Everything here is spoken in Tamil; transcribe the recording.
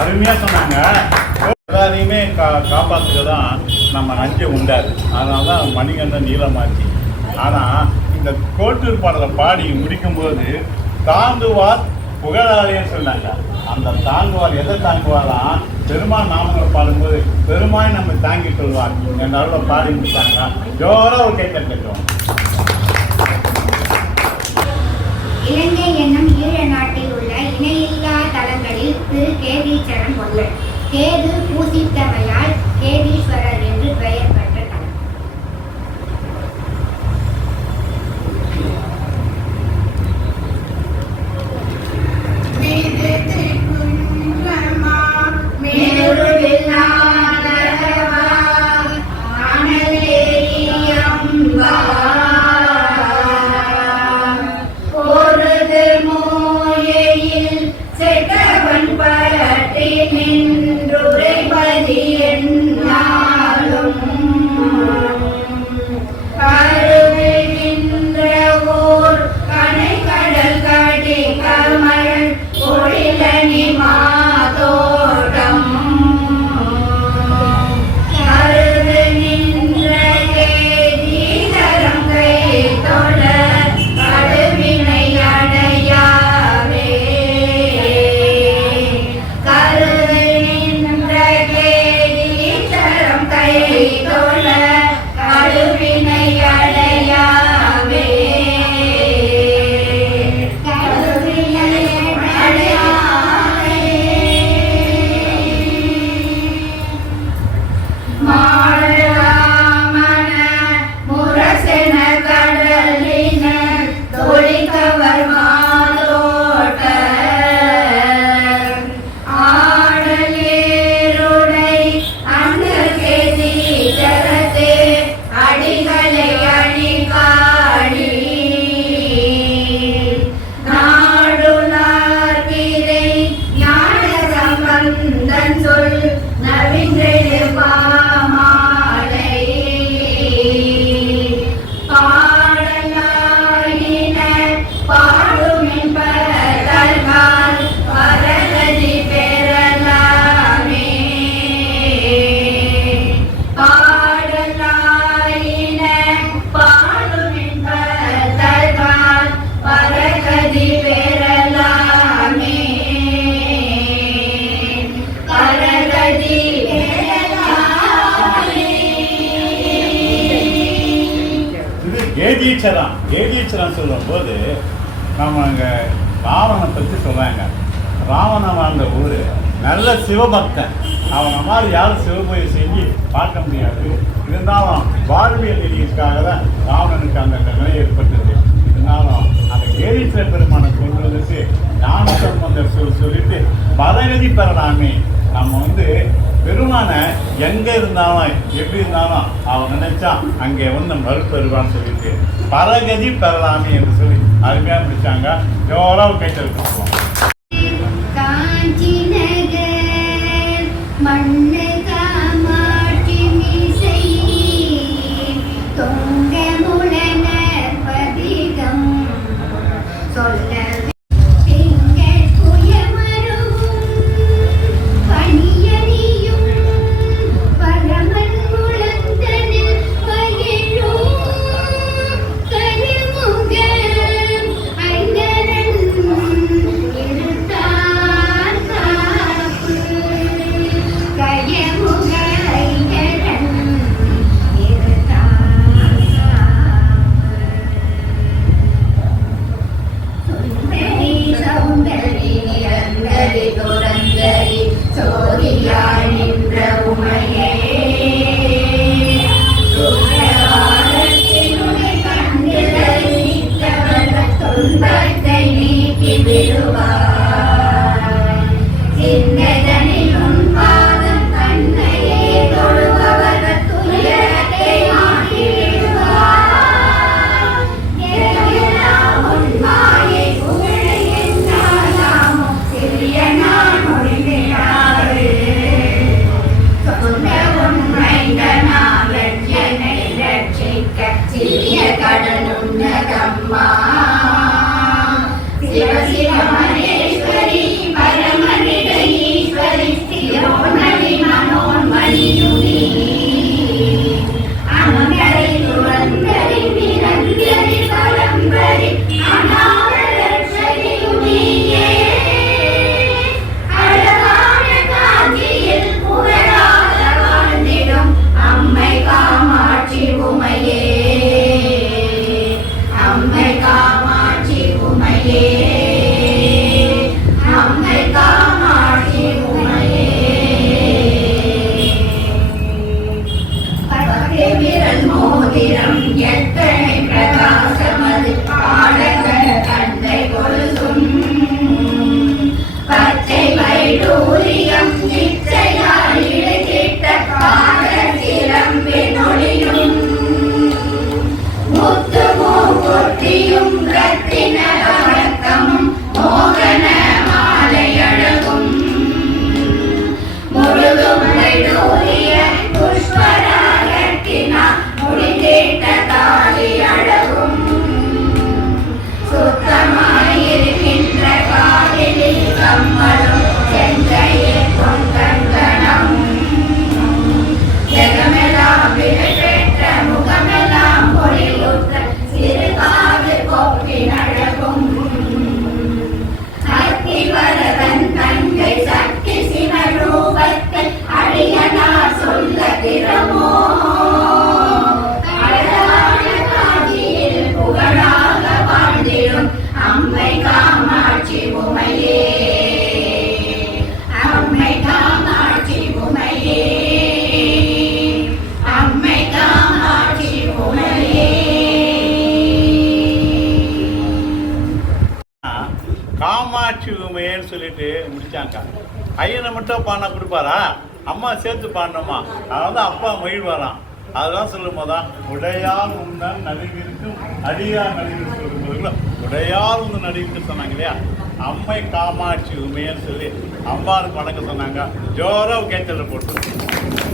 அருமையாக சொன்னாங்க. எல்லாரையுமே காப்பாற்றுக்க தான் நம்ம நஞ்சை உண்டாது. அதனால தான் மணிகண்டன் நீளமாச்சு. ஆனால் இந்த கோட்டூர் பாடலை பாடி முடிக்கும்போது தாங்குவார் புகழாலேன்னு சொன்னாங்க. அந்த தாங்குவார் எதை தாங்குவாராம்? பெருமாள் நாமங்களை பாடும்போது பெருமாள் நம்ம தாங்கி கொள்வார் என்ற அளவில் பாடி முடித்தாங்க. ஜோராக ஒரு கேட்க கேட்டோம். இலங்கை என்னும் ஈழ நாட்டில் உள்ள இணையில்லா தலங்களில் திரு கேதீச்சரம் ஒன்று. கேது பூசித்தமையால் கேதீஸ்வரர் என்று பெயர் பெற்ற தலம். ஆடலேருடை அண்ணல் கேதீச்சரத்தே கேதீச்சரம் சொல்லும்போது நம்ம அங்கே ராவணனை பற்றி சொல்கிறாங்க. ராவணன் வாழ்ந்த ஊர் நல்ல சிவபக்தன். அவனை மாதிரி யாரும் சிவபூஜை செஞ்சு பார்க்க முடியாது. இருந்தாலும் வாழ்வியல் நிலைக்காக தான் ராவணனுக்கு அந்த நிலை ஏற்பட்டது. இருந்தாலும் அந்த கேதீஸ்வர பெருமானை சொல்வதற்கு ஞான சம்பந்தர் சொல்லிட்டு பரகதி பெறலாமே. நம்ம பெருமானை எங்கே இருந்தாலும் எப்படி இருந்தாலும் அவன் நினைச்சா அங்கே மறுபெறுவான்னு சொல்லிட்டு பரகதி பெறலாமே என்று சொல்லி அருமையாக முடிச்சாங்க. எவ்வளோ கைத்தல் கொடுப்போம். காஞ்சி நகர் மண்ணு காமாட்சி மீசை தொங்க முழனர் பதிகம் சொல்ல காமாட்சி உமையன்னு சொல்லிட்டு முடிச்சாங்க. ஐயனை மட்டும் பாடினா கொடுப்பாரா? அம்மா சேர்த்து பாடணுமா? அதான் அப்பா மகிழ்வாராம். அதெல்லாம் சொல்லும் போதான் உடையால் உந்தான் நடுவிற்கும் அடியார் நடுவிற்கு சொல்லும்போது உடையால் உந்து நடுவிற்கு சொன்னாங்க இல்லையா? அம்மை காமாட்சி உமையன்னு சொல்லி அம்பாவுக்கு வணக்கம் சொன்னாங்க. ஜோரா கேட்டல போட்டு